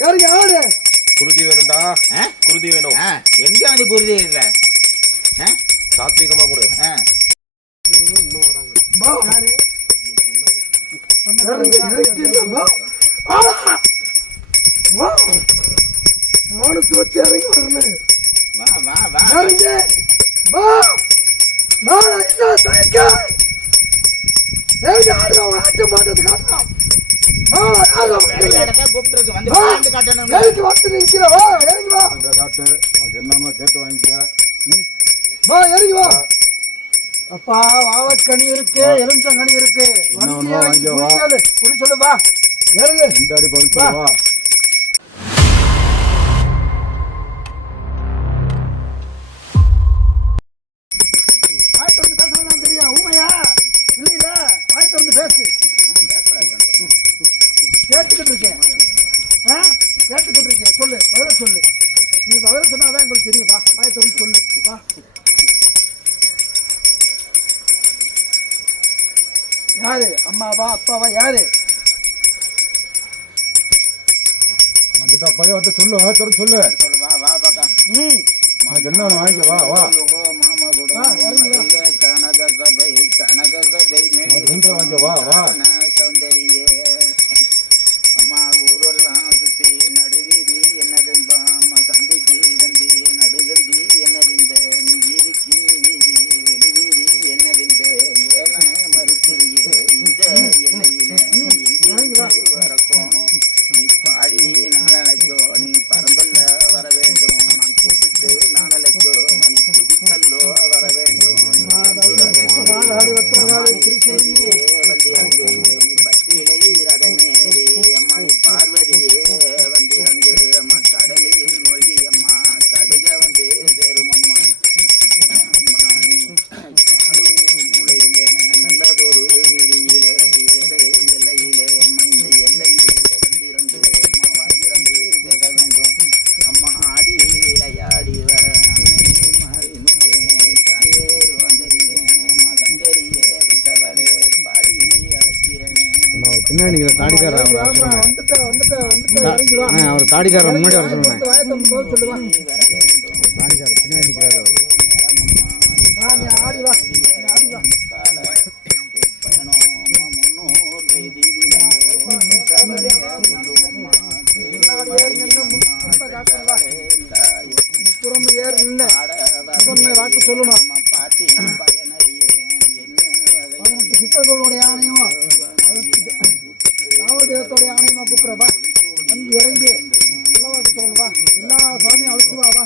இறங்கி ஆடு குருதி வேணும்டா. ஆ? குருதி வேணும். ஆ, எங்க வந்து குருதி இல்ல? சாத்விகமா கொடு. மானத்து வச்சு இறங்கி வரணும் வா வா வா. இறங்கி. வா நான் என்ன தயக்க இறங்கி ஆடுறா ஆட்ட மாட்டது காட்டுறான். வந்து வா காட்டு உனக்கு என்னமா கேட்டு வாங்கிக்க? வா இறங்கி வா. அப்பா வாழைக்கனி இருக்கு எலுமிச்சங்கனி இருக்கு. வா. இறங்கு. ரெண்டு அடி பழுத்து வா. யாரு? அம்மாவா அப்பாவா யாரு? வந்துட்டா பையன் வந்து சொல்லு வா தர சொல்லு. வா வா பாக்கா ம். என்ன வாங்கிக்க வா வா. மாமா கூட. கனக சபை கனக சபை உனக்கு ரெண்டு வாங்கிக்க வா வா. வர என்ன ஆடி வா நீ ஆடி வா முன்னாடி ஏறி நின்னு முத்த காட்டுற வா புறம் ஏறு நின்று வாக்கு சொல்லணும் பதினெட்டு சித்தர்களுடைய ஆணையமா காவல்தேவத்தோடைய ஆணையமா கூப்பிடுற வா வந்து இறங்கி நல்ல வாக்கு சொல்லு வா எல்லா சாமியும் அழைச்சு வா வா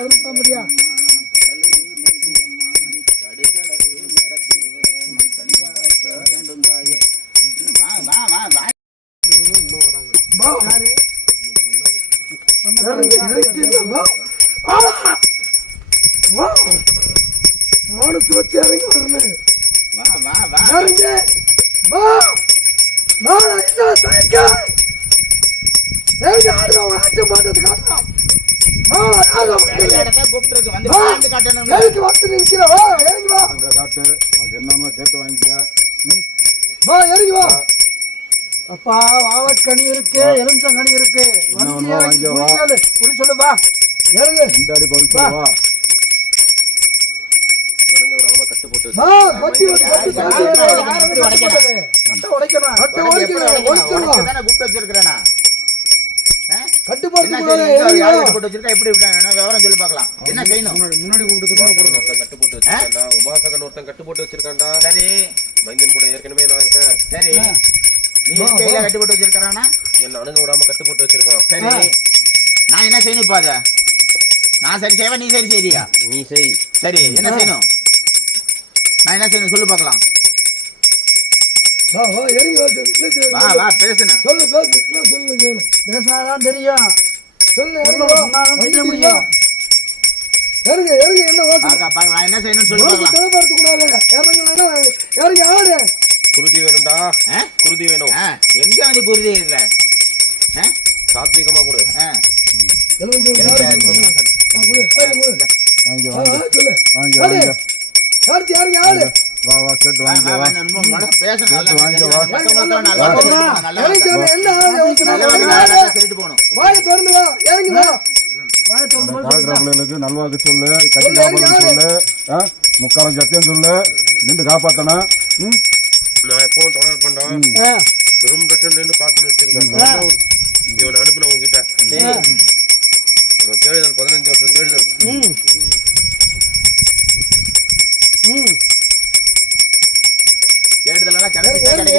பதினெட்டாம் முடியா மானத்து வச்சு இறங்கி வரணும். வந்து வா. இறங்கி வா. அங்க காட்டு உனக்கு என்னமா கேட்டு வாங்கிக்க ம்? வா இறங்கி வா. அப்பா வாழைக்கனி இருக்கு எலுமிச்சங்கனி இருக்கு. ஒண்ணு வா. சொல்லு வா. இறங்கு. ரெண்டு அடி பழுத்து வா. வா இறங்க விடாம கட்டு போட்டு வா கட்டி வந்து கட்டி கட்டி உடைக்கணும். கட்டை உடைக்கணும். கட்டை உடைக்கணும் உடைச்சிடலாம் கூப்பிட்டு வச்சிருக்கிறேனா? போட்டு வச்சிருக்கா, எப்படி? விவரம் சொல்லி பார்க்கலாம். என்ன செய்யணும்? முன்னாடி கூப்பிட்டு ஒருத்தன் கட்டு போட்டு உபாசகன் ஒருத்தன் கட்டு போட்டு வச்சிருக்கான்டா சரி, மைந்தன் கூட ஏற்கனவே நான் இருக்கேன் சரி. நீ கட்டி போட்டு வச்சிருக்கிறானா? என்ன அணுக விடாம கட்டு போட்டு வச்சிருக்கான் சரி. நான் என்ன செய்யணும் இப்ப அத? நான் சரி செய்வேன், நீ சரி செய்றியா? நீ செய் சரி, என்ன செய்யணும்? நான் என்ன செய்யணும் சொல்லு பார்க்கலாம். வா வா இறங்கி வா சொல்லு வா, வா, பேசணும். சொல்லு பேசு என்ன சொல்லு கேளு பேசினாதான் தெரியும் என்ன நான் என்ன செய்யணும்னு சொல்லு. தேவைப்படுத்த கூடாது ஆடு? குருதி வேணும்டா? குருதி வேணும். எங்க வந்து குருதி இல்ல? சாத்விகமா கொடு. எனக்கு வா வா கேட்டு வா, வாங்கிக்க வா. நல்லா வாங்கிக்க வா. இறங்கி என்ன. வா. வாயை திறந்து நல்வாக்கு சொல்லு கட்டி காப்பாற்றணும் சொல்லு முக்காலம் சத்தியம் சொல்லு. நின்று காப்பாற்றணும் ம்? நான் எப்பவும் தொடர் பண்றோம் ஆ, பெரும் பிரச்சனை பார்த்து நிறுத்திருக்கேன். இவனை அனுப்பின உங்ககிட்ட இவன் தேடுதல் பதினஞ்சு வருஷம் தேடுதல்.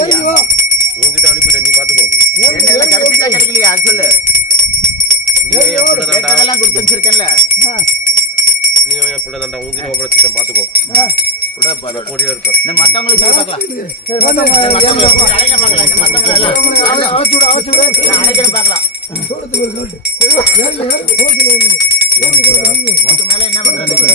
உங்ககிட்ட அனுப்பிட்டேன் நீ பாத்துக்கோ ஏறி. கிடைக்கலையா அது சொல்லு நீ என் பிள்ளை தாண்டா கேட்டதெல்லாம் கொடுத்து வச்சிருக்கேன்ல ஆ, நீ என் பிள்ளை தாண்டா உங்ககிட்ட ஒப்படைச்சிட்டேன் பாத்துக்கோ என்ன பண்றது